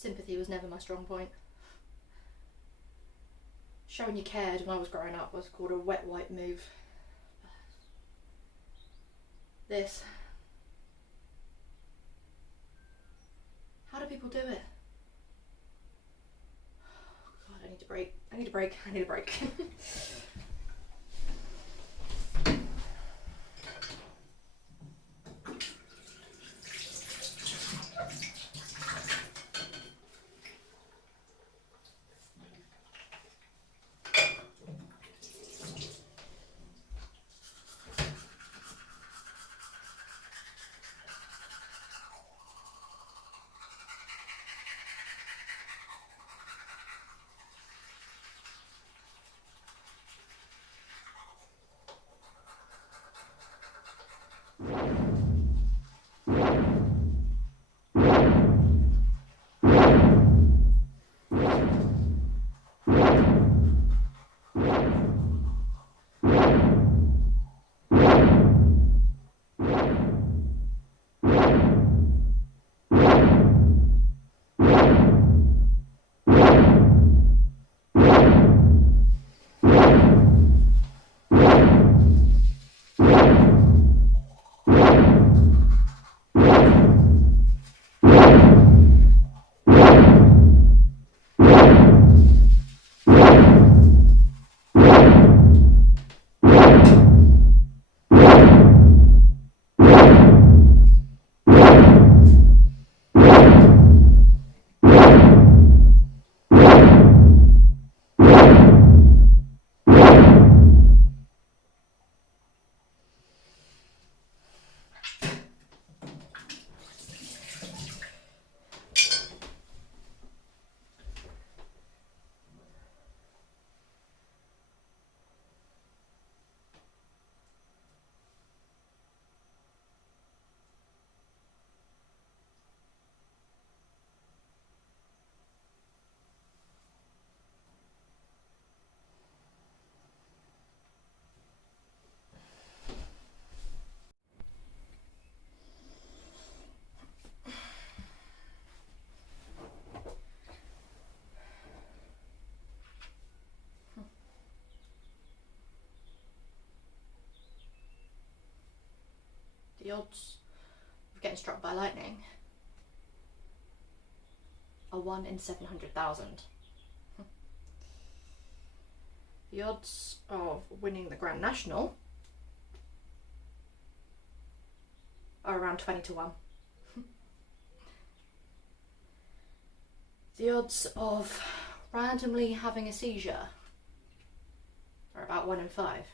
Sympathy was never my strong point. Showing you cared when I was growing up was called a wet wipe move. This. How do people do it? God, I need a break. I need a break. I need a break. The odds of getting struck by lightning are 1 in 700,000. The odds of winning the Grand National are around 20 to 1. The odds of randomly having a seizure are about 1 in 5.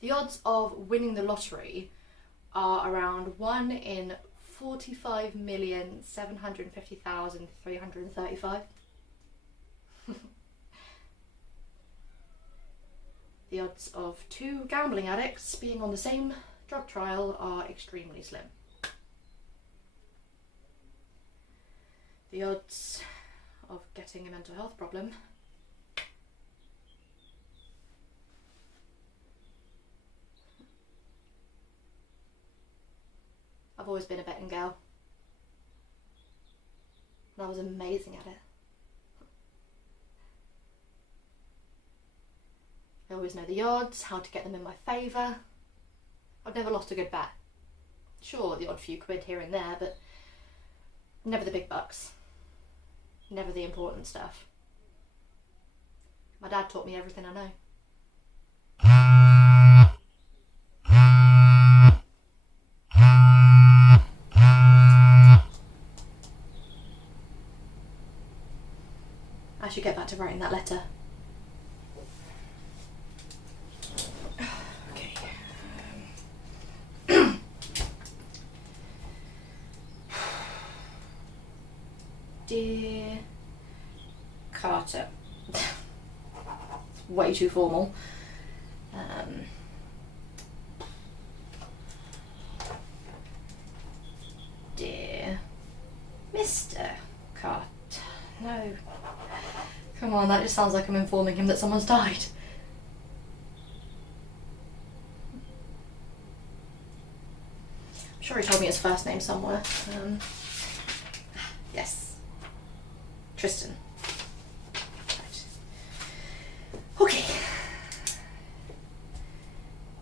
The odds of winning the lottery are around 1 in 45,750,335. The odds of 2 gambling addicts being on the same drug trial are extremely slim. The odds of getting a mental health problem I've always been a betting girl. And I was amazing at it. I always know the odds, how to get them in my favour. I've never lost a good bet. Sure, the odd few quid here and there, but never the big bucks. Never the important stuff. My dad taught me everything I know. I should get back to writing that letter. Okay. Dear Carter. It's way too formal. Dear Mr. Carter. No. Come on, that just sounds like I'm informing him that someone's died. I'm sure he told me his first name somewhere. Yes. Tristan. Right. Okay.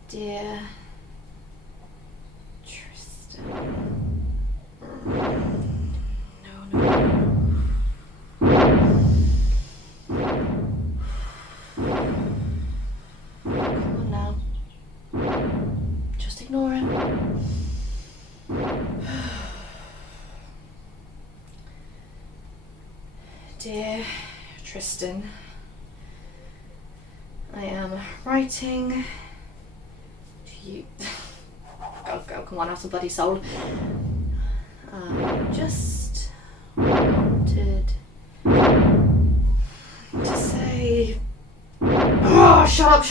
Dear Tristan. Ignore it. Dear Tristan, I am writing to you. Go, come on, have some bloody soul. Just wanted to say. Oh, shut up.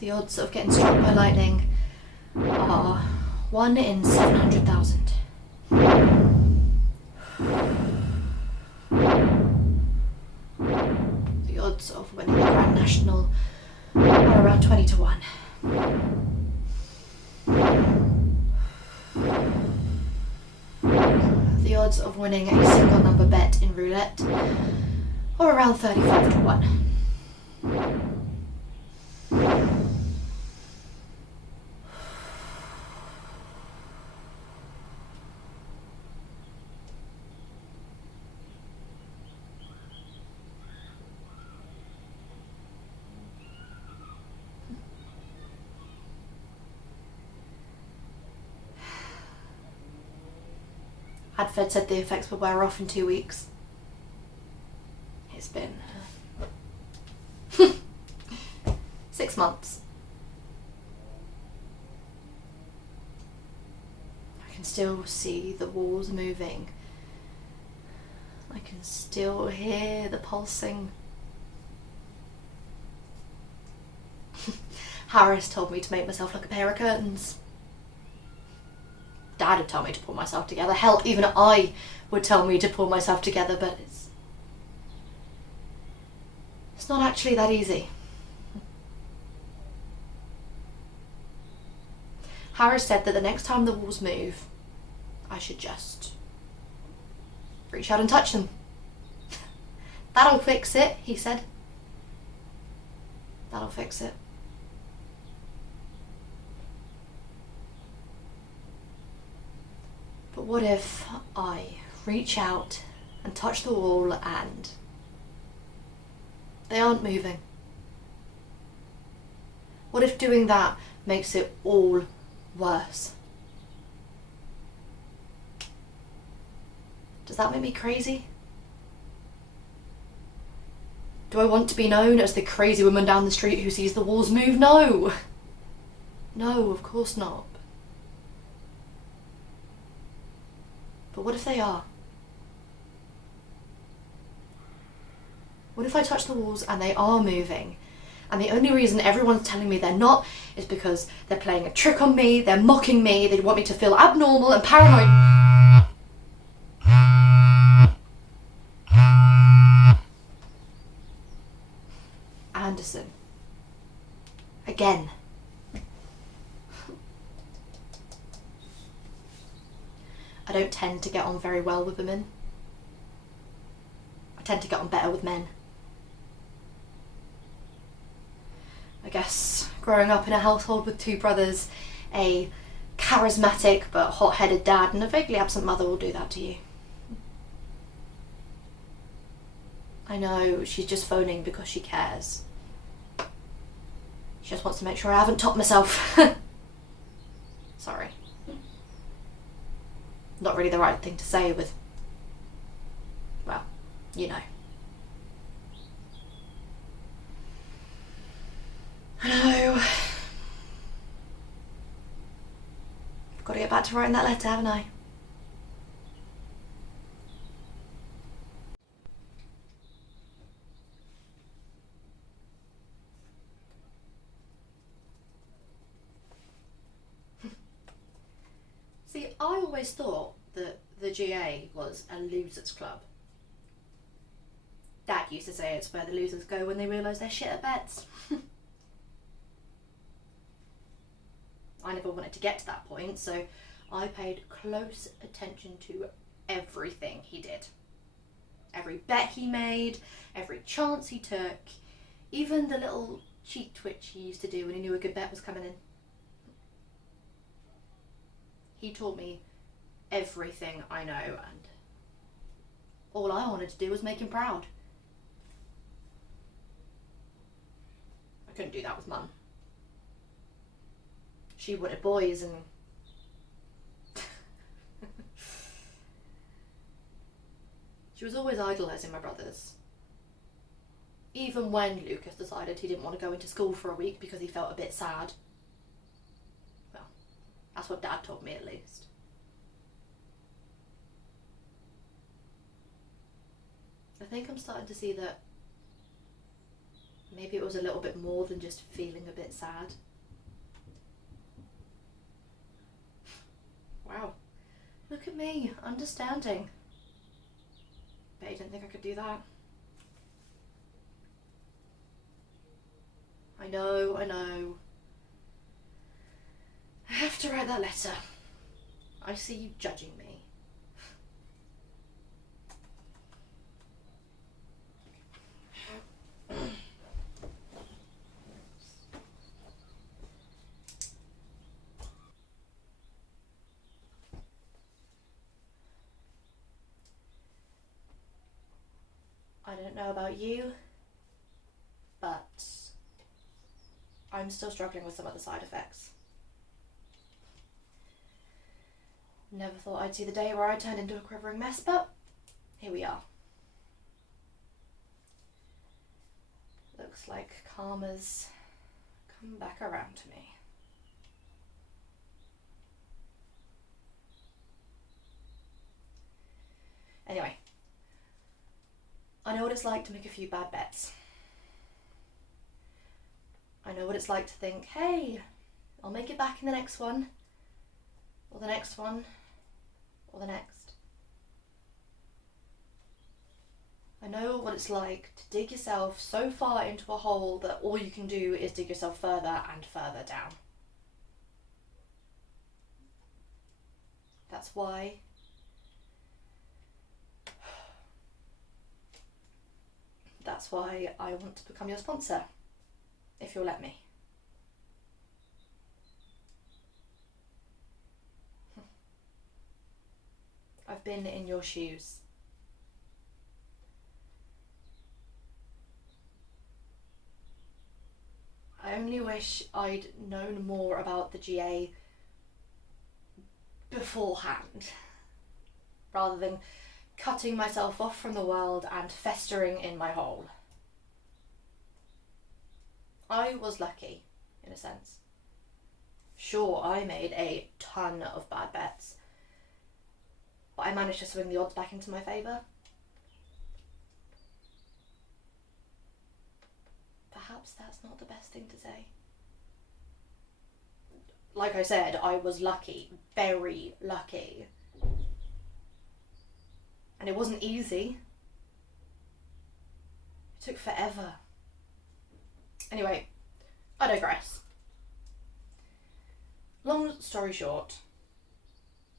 The odds of getting struck by lightning are 1 in 700,000. The odds of winning the Grand National are around 20 to 1. The odds of winning a single number bet in roulette are around 35 to 1. Adfed said the effects would wear off in 2 weeks. It's been 6 months. I can still see the walls moving. I can still hear the pulsing. Harris told me to make myself like a pair of curtains. Dad had told me to pull myself together. Hell, even I would tell me to pull myself together, but it's not actually that easy. Harris said that the next time the walls move, I should just reach out and touch them. That'll fix it, he said. That'll fix it. But what if I reach out and touch the wall and they aren't moving? What if doing that makes it all worse? Does that make me crazy? Do I want to be known as the crazy woman down the street who sees the walls move? No! No, of course not. But what if they are? What if I touch the walls and they are moving? And the only reason everyone's telling me they're not is because they're playing a trick on me, they're mocking me, they want me to feel abnormal and paranoid. Anderson. Again. I don't tend to get on very well with women. I tend to get on better with men. I guess growing up in a household with 2 brothers, a charismatic but hot-headed dad and a vaguely absent mother will do that to you. I know, she's just phoning because she cares. She just wants to make sure I haven't topped myself. Sorry. Not really the right thing to say with, well, you know. I know. I've got to get back to writing that letter, haven't I? always thought that the GA was a losers club. Dad used to say it's where the losers go when they realise they're shit at bets. I never wanted to get to that point, so I paid close attention to everything he did. Every bet he made, every chance he took, even the little cheek twitch he used to do when he knew a good bet was coming in. He taught me everything I know, and all I wanted to do was make him proud. I couldn't do that with Mum. She wanted boys, and she was always idolising my brothers. Even when Lucas decided he didn't want to go into school for a week because he felt a bit sad. Well, that's what Dad told me at least. I think I'm starting to see that maybe it was a little bit more than just feeling a bit sad. Wow, look at me, understanding. Bet you didn't think I could do that. I know. I have to write that letter. I see you judging me. I don't know about you, but I'm still struggling with some of the side effects. Never thought I'd see the day where I turned into a quivering mess, but here we are. Looks like karma's come back around to me. Anyway, I know what it's like to make a few bad bets. I know what it's like to think, hey, I'll make it back in the next one, or the next one, or the next. I know what it's like to dig yourself so far into a hole that all you can do is dig yourself further and further down. That's why I want to become your sponsor, if you'll let me. I've been in your shoes. I only wish I'd known more about the GA beforehand, rather than cutting myself off from the world and festering in my hole. I was lucky, in a sense. Sure, I made a ton of bad bets, but I managed to swing the odds back into my favour. Perhaps that's not the best thing to say. Like I said, I was lucky, very lucky. And it wasn't easy. It took forever. Anyway, I digress. Long story short,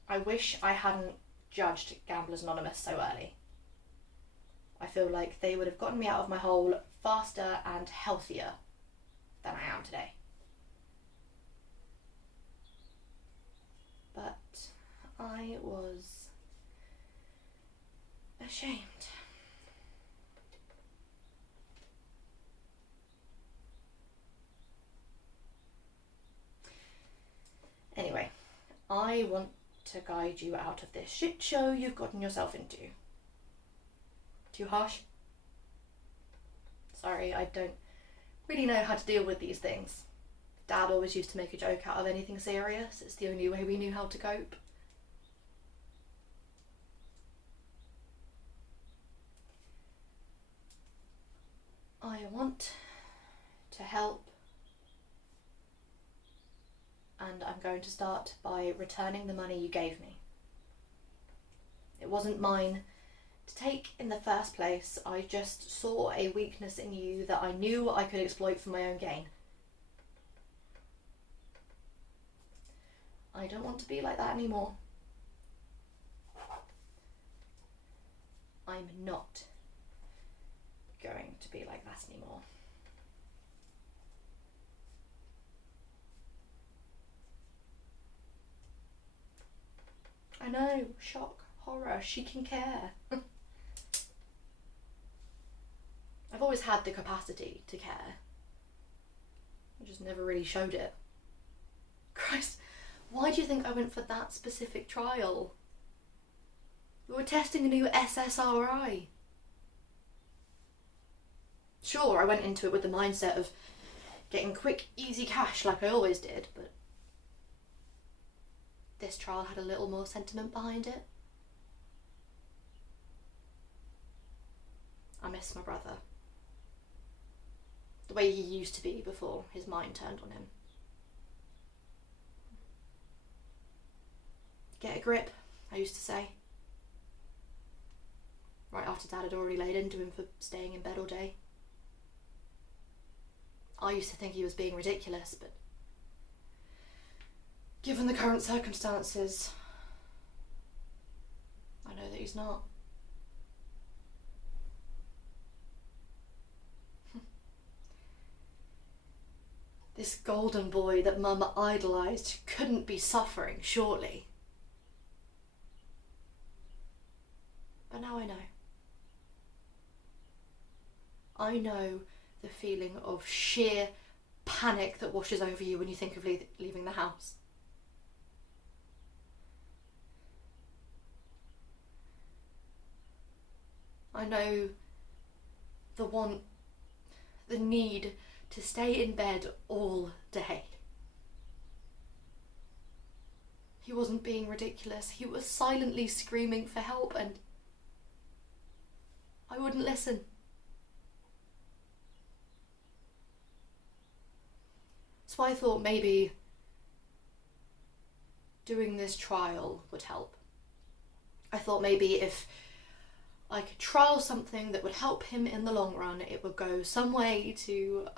I wish I hadn't judged Gamblers Anonymous so early. I feel like they would have gotten me out of my hole faster and healthier than I am today. But I was ashamed. Anyway, I want to guide you out of this shit show you've gotten yourself into. Too harsh? Sorry, I don't really know how to deal with these things. Dad always used to make a joke out of anything serious. It's the only way we knew how to cope. I want to help, and I'm going to start by returning the money you gave me. It wasn't mine to take in the first place. I just saw a weakness in you that I knew I could exploit for my own gain. I don't want to be like that anymore. I'm not going to be like that anymore. I know, shock, horror, she can care. I've always had the capacity to care. I just never really showed it. Christ, why do you think I went for that specific trial? We were testing a new SSRI. Sure, I went into it with the mindset of getting quick, easy cash like I always did, but this trial had a little more sentiment behind it. I miss my brother. The way he used to be before his mind turned on him. Get a grip, I used to say. Right after Dad had already laid into him for staying in bed all day. I used to think he was being ridiculous, but given the current circumstances, I know that he's not. This golden boy that Mum idolised couldn't be suffering, surely. But now I know. I know the feeling of sheer panic that washes over you when you think of leaving the house. I know the need to stay in bed all day. He wasn't being ridiculous. He was silently screaming for help and I wouldn't listen. So I thought maybe doing this trial would help. I thought maybe if I could trial something that would help him in the long run, it would go some way to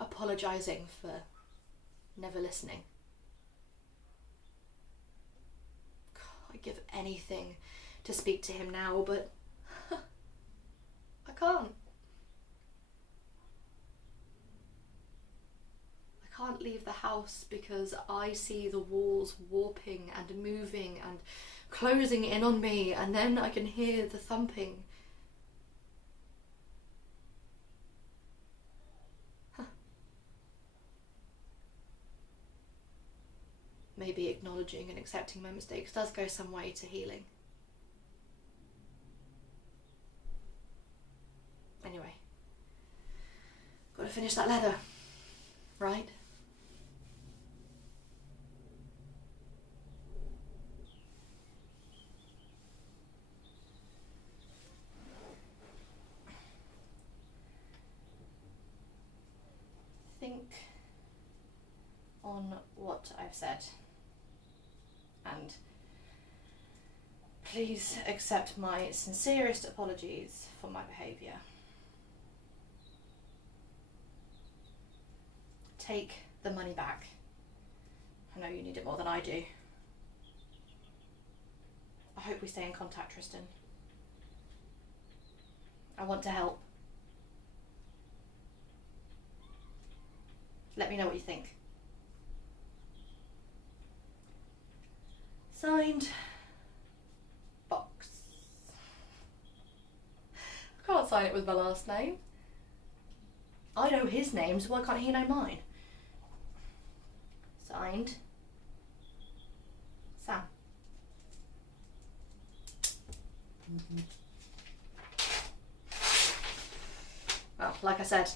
apologising for never listening. I'd give anything to speak to him now, but I can't. I can't leave the house because I see the walls warping and moving and closing in on me, and then I can hear the thumping. Maybe acknowledging and accepting my mistakes does go some way to healing. Anyway, gotta finish that leather, right? Think on what I've said. And please accept my sincerest apologies for my behaviour. Take the money back. I know you need it more than I do. I hope we stay in contact, Tristan. I want to help. Let me know what you think. Signed, Box. I can't sign it with my last name. I know his name, so why can't he know mine? Signed, Sam. Well, like I said,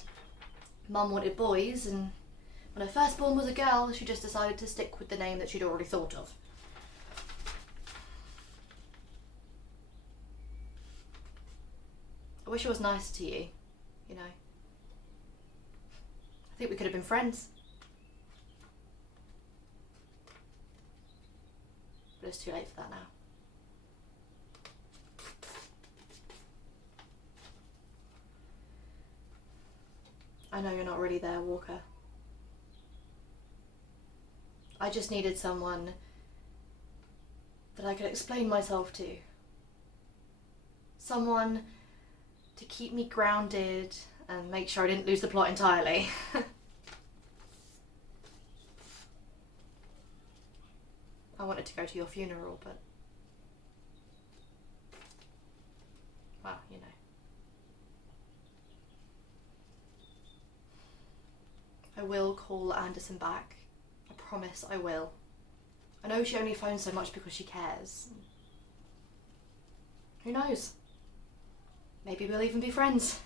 Mum wanted boys, and when her firstborn was a girl, she just decided to stick with the name that she'd already thought of. I wish I was nicer to you, you know. I think we could have been friends. But it's too late for that now. I know you're not really there, Walker. I just needed someone that I could explain myself to. Someone to keep me grounded and make sure I didn't lose the plot entirely. I wanted to go to your funeral, but... well, you know. I will call Anderson back. I promise I will. I know she only phones so much because she cares. Who knows? Maybe we'll even be friends.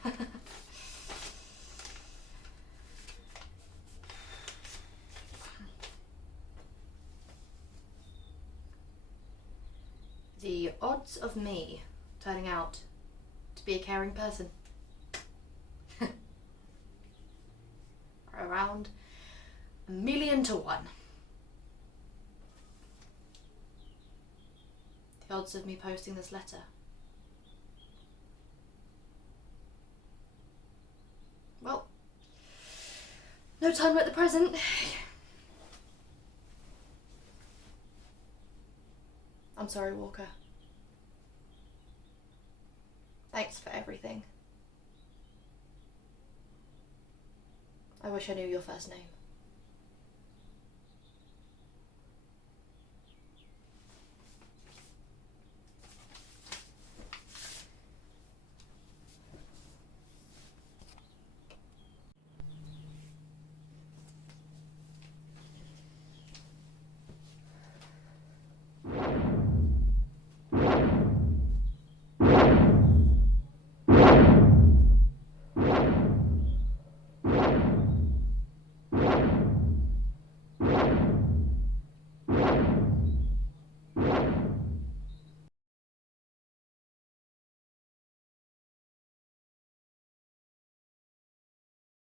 The odds of me turning out to be a caring person are around 1,000,000 to 1. The odds of me posting this letter. Well, no time like the present. I'm sorry, Walker. Thanks for everything. I wish I knew your first name.